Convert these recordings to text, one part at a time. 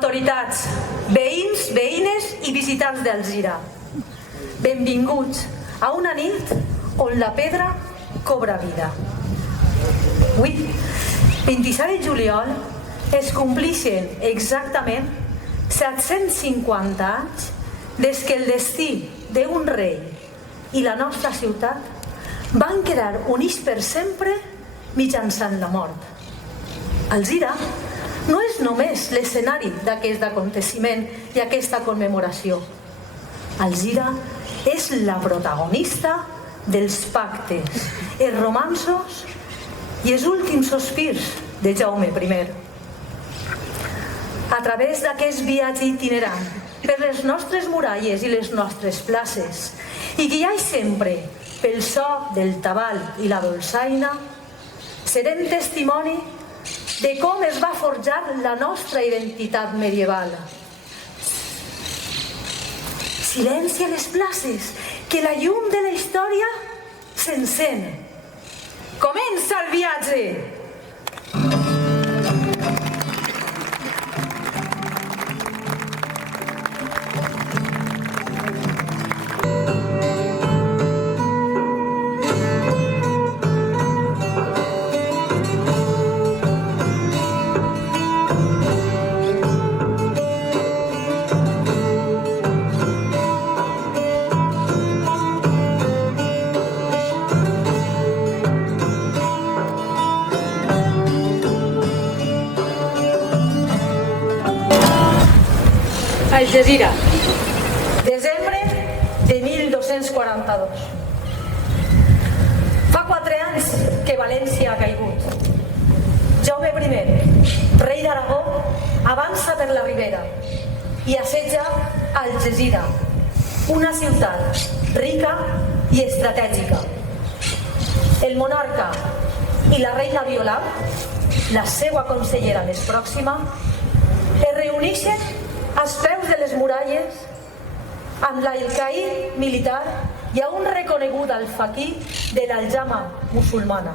Autoritats, veïns, veïnes i visitants d'Alzira, benvinguts a una nit on la pedra cobra vida. Avui, 27 de juliol, es complixen exactament 750 anys des que el destí d'un rei i la nostra ciutat van quedar units per sempre mitjançant la mort. Alzira no és només l'escenari d'aquest aconteciment i aquesta commemoració. Alzira és la protagonista dels pactes, els romanços i els últims sospirs de Jaume I. A través d'aquest viatge itinerant per les nostres muralles i les nostres places, i guiats sempre pel so del tabal i la dolçaina, serem testimoni de com es va forjar la nostra identitat medieval. Silenci a les places, que la llum de la història s'encén. Comença el viatge! Algesira, desembre de 1242. Fa 4 anys que València ha caigut. Jaume I, rei d'Aragó, avança per la ribera i assetja Algesira, una ciutat rica i estratègica. El monarca i la reina Violant, la seva consellera més pròxima, es reuneixen als peus de les muralles amb l'alcaid militar i a un reconegut alfaquí de l'aljama musulmana.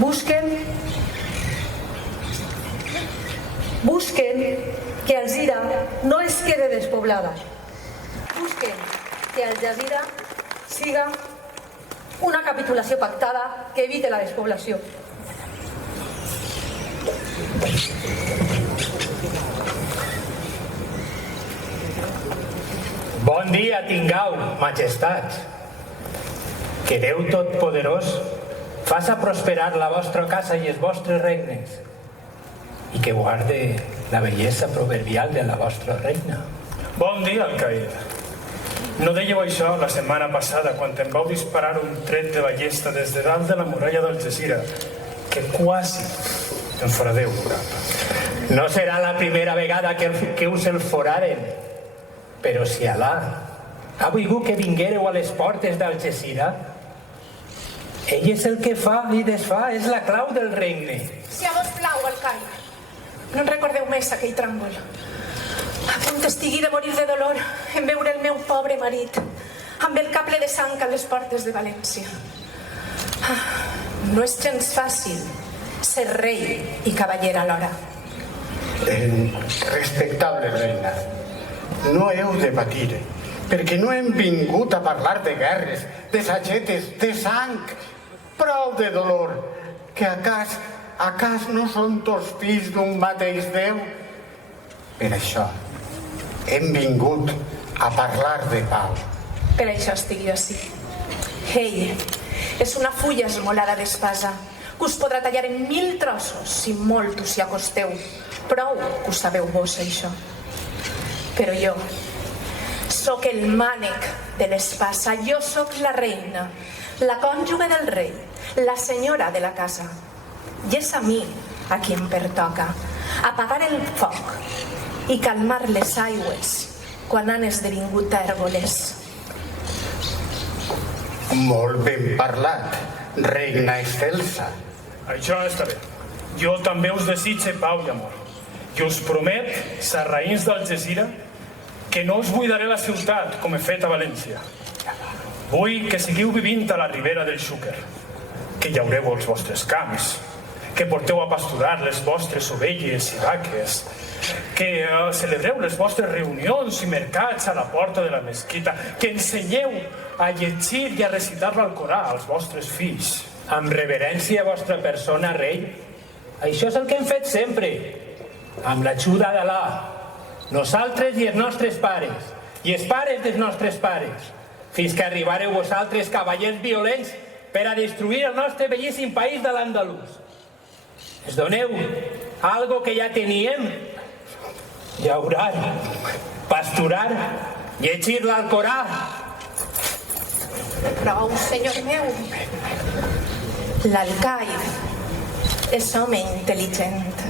Busquen que Alzira no es quede despoblada. Busquen que Algesira siga una capitulació pactada que evite la despoblació. Bon dia tingau, majestats. Que Déu Totpoderós faça prosperar la vostra casa i els vostres regnes i que guarde la bellesa proverbial de la vostra reina. Bon dia, alcaid. No dèieu això la setmana passada quan em vau disparar un tret de ballesta des de dalt de la muralla d'Algesira, que quasi em foradeu, cap. No serà la primera vegada que us el foraren, però si Alà ha volgut que vinguéreu a les portes d'Algesira, ell és el que fa i desfà, és la clau del regne. Si a vos plau, alcaid, no en recordeu més aquell tràngol. A punt estigui de morir de dolor en veure el meu pobre marit amb el cap ple de sang a les portes de València. No és gens fàcil ser rei i cavaller alhora. Respectable reina, no heu de patir, perquè no hem vingut a parlar de guerres, de sagetes, de sang. Prou de dolor, que acas no són tots fills d'un mateix Déu? Per això hem vingut a parlar de pau. Per això estigui així. Ell és una fulla esmolada d'espasa que us podrà tallar en 1000 trossos si molt us hi acosteu. Prou que ho sabeu vos, això. Però jo sóc el mànec de l'espasa, jo sóc la reina, la cònjuge del rei, la senyora de la casa. I és a mi a qui em pertoca apagar el foc i calmar les aigües quan han esdevingut tèrboles. Molt ben parlat, reina excelsa. Això està bé. Jo també us desitge pau i amor. I us promet, sarraïns d'Algesira, que no us buidaré la ciutat com he fet a València. Vull que seguiu vivint a la ribera del Xúquer, que llaureu els vostres camps, que porteu a pasturar les vostres ovelles i vaques, que celebreu les vostres reunions i mercats a la porta de la mesquita, que ensenyeu a llegir i a recitar l'Alcorà als vostres fills. Amb reverència a vostra persona, rei, això és el que hem fet sempre, amb l'ajuda d'Alà, nosaltres i els nostres pares, i els pares dels nostres pares, fins que arribareu vosaltres, cavallers violents, per a destruir el nostre bellíssim país de l'Andalús. Es doneu algo que ja teníem, llaurar, pasturar, llegir l'Alcorà. Prou, senyor meu. L'alcaid és home intel·ligent.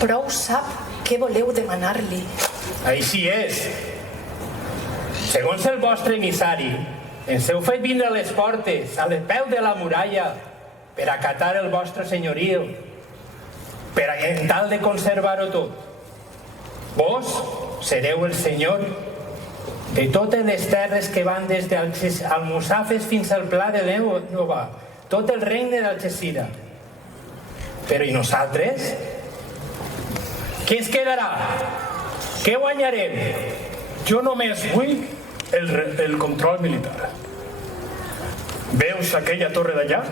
Prou sap què voleu demanar-li. Així és. Segons el vostre emissari, ens heu fet vindre a les portes, a les peu de la muralla, per acatar el vostre senyorio, per a tal de conservar-ho tot. Vos sereu el senyor de totes les terres que van des d'Almussafes fins al Pla de l'Énova, tot el regne d'Algeciras. Però i nosaltres? Què ens quedarà? Què guanyarem? Jo només vull el control militar. Veus aquella torre d'allà?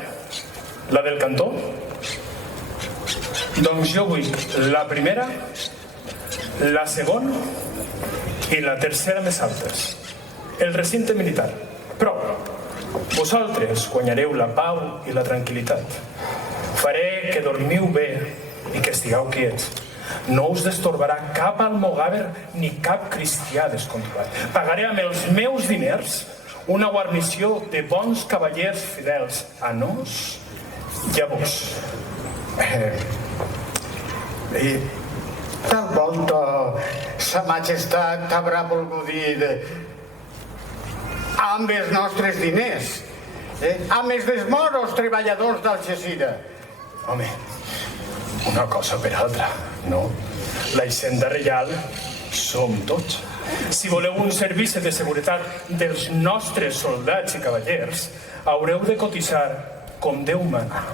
La del cantó? Doncs jo vull la primera, la segona i la tercera més altes. El recinte militar. Però vosaltres guanyareu la pau i la tranquil·litat. Faré que dormiu bé i que estigueu quiets. No us destorbarà cap almogàver ni cap cristià descontrolat. Pagaré amb els meus diners una guarnició de bons cavallers fidels a nos i a vos. Tal volta sa majestat haurà volgut dir amb els nostres diners, amb els dels moros treballadors d'Algeciras. Home, una cosa per altra, no? La hisenda reial som tots. Si voleu un servici de seguretat dels nostres soldats i cavallers, haureu de cotitzar com Déu mana.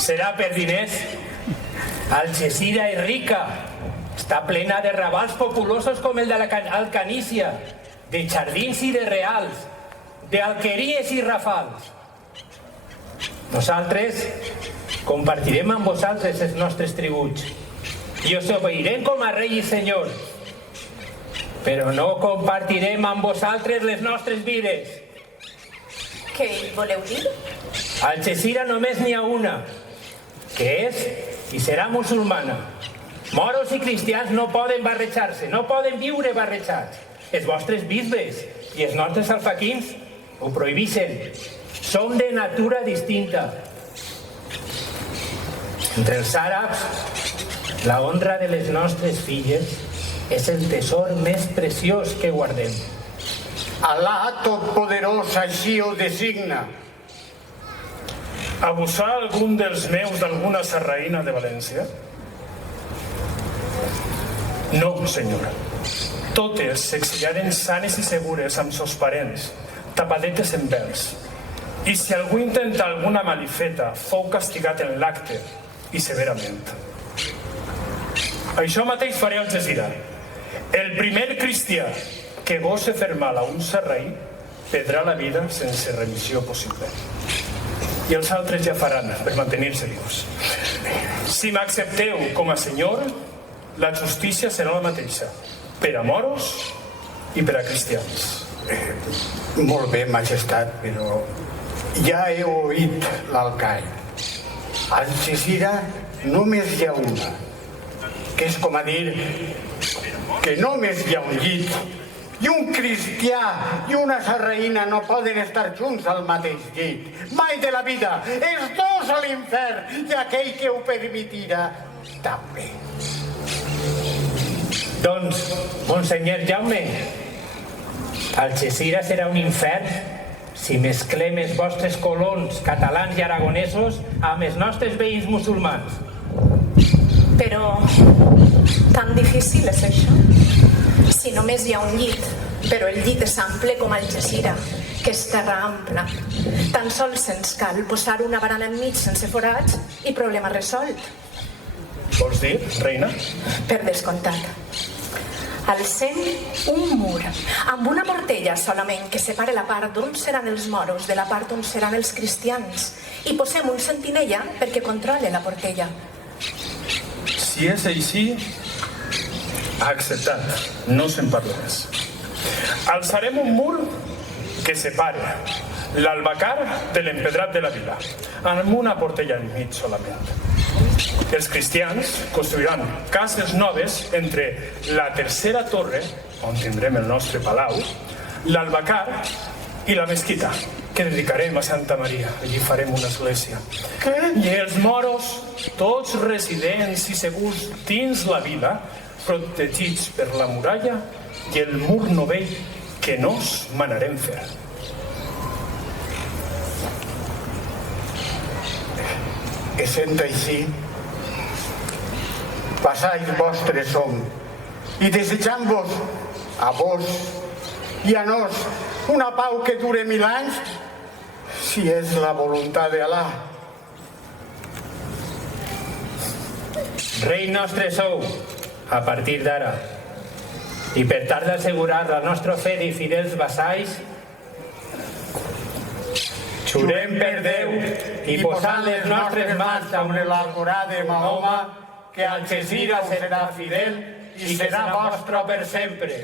Serà per diners. Algeciras és rica. Està plena de rabals populosos com el de l'Alcanícia, de jardins i de reals, d'alqueries i rafals. Nosaltres compartirem amb vosaltres els nostres tributs i us obeirem com a rei i senyor, però no compartirem amb vosaltres les nostres vides. Què voleu dir? A Algeciras només n'hi ha una, que és i serà musulmana. Moros i cristians no poden barrejar-se, no poden viure barrejats. Els vostres bisbes i els nostres alfaquins ho prohibeixen. Som de natura distinta. Entre els àrabs, la honra de les nostres filles és el tesor més preciós que guardem. Alà Totpoderós així ho designa. Abusar algun dels meus d'alguna sarraïna de València? No, senyora. Totes s'exiliaren sanes i segures amb sos parents, tapadetes en vels. I si algú intenta alguna malifeta, fou castigat en l'acte, i severament. Això mateix faré a Algeciras. El primer cristià que gosi fer mal a un sarraí perdrà la vida sense remissió possible. I els altres ja faran per mantenir-se vius. Si m'accepteu com a senyor, la justícia serà la mateixa, per a moros i per a cristians. Molt bé, majestat, però ja he oït l'alcaid. A Algeciras només hi ha una, que és com a dir que només hi ha un llit, i un cristià i una sarraïna no poden estar junts al mateix llit. Mai de la vida, els dos a l'infern, i aquell que ho permetirà també. Doncs, monsenyor Jaume, Algeciras serà un infern si mesclem els vostres colons catalans i aragonesos amb els nostres veïns musulmans. Però tan difícil és això? Si només hi ha un llit, però el llit és ample com Algeciras, que és terra ampla. Tan sols se'ns cal posar una barana enmig sense forats i problema resolt. Vols dir, reina? Per descomptat. Alcem un mur amb una portella solament que separe la part d'on seran els moros de la part on seran els cristians i posem un sentinella perquè controle la portella. Si és així, acceptat. No se'n parla més. Alçarem un mur que separe l'Albacar de l'empedrat de la vila, amb una portella enmig solament. Els cristians construiran cases noves entre la tercera torre, on tindrem el nostre palau, l'Albacar i la mesquita, que dedicarem a Santa Maria. Allí farem una església. I els moros, tots residents i segurs dins la vila, protegits per la muralla i el mur novell que nos manarem fer. Essent així, passais vostres som i desitjant-vos a vos i a nos una pau que dure 1000 anys, si és la voluntat d'Alà. Rei nostre sou, a partir d'ara, i per tal d'assegurar la nostra fe de fidels vassalls, jurem per Déu i posant les nostres mans sobre la Corà de Mahoma, que Algesira serà fidel i serà vostre per sempre.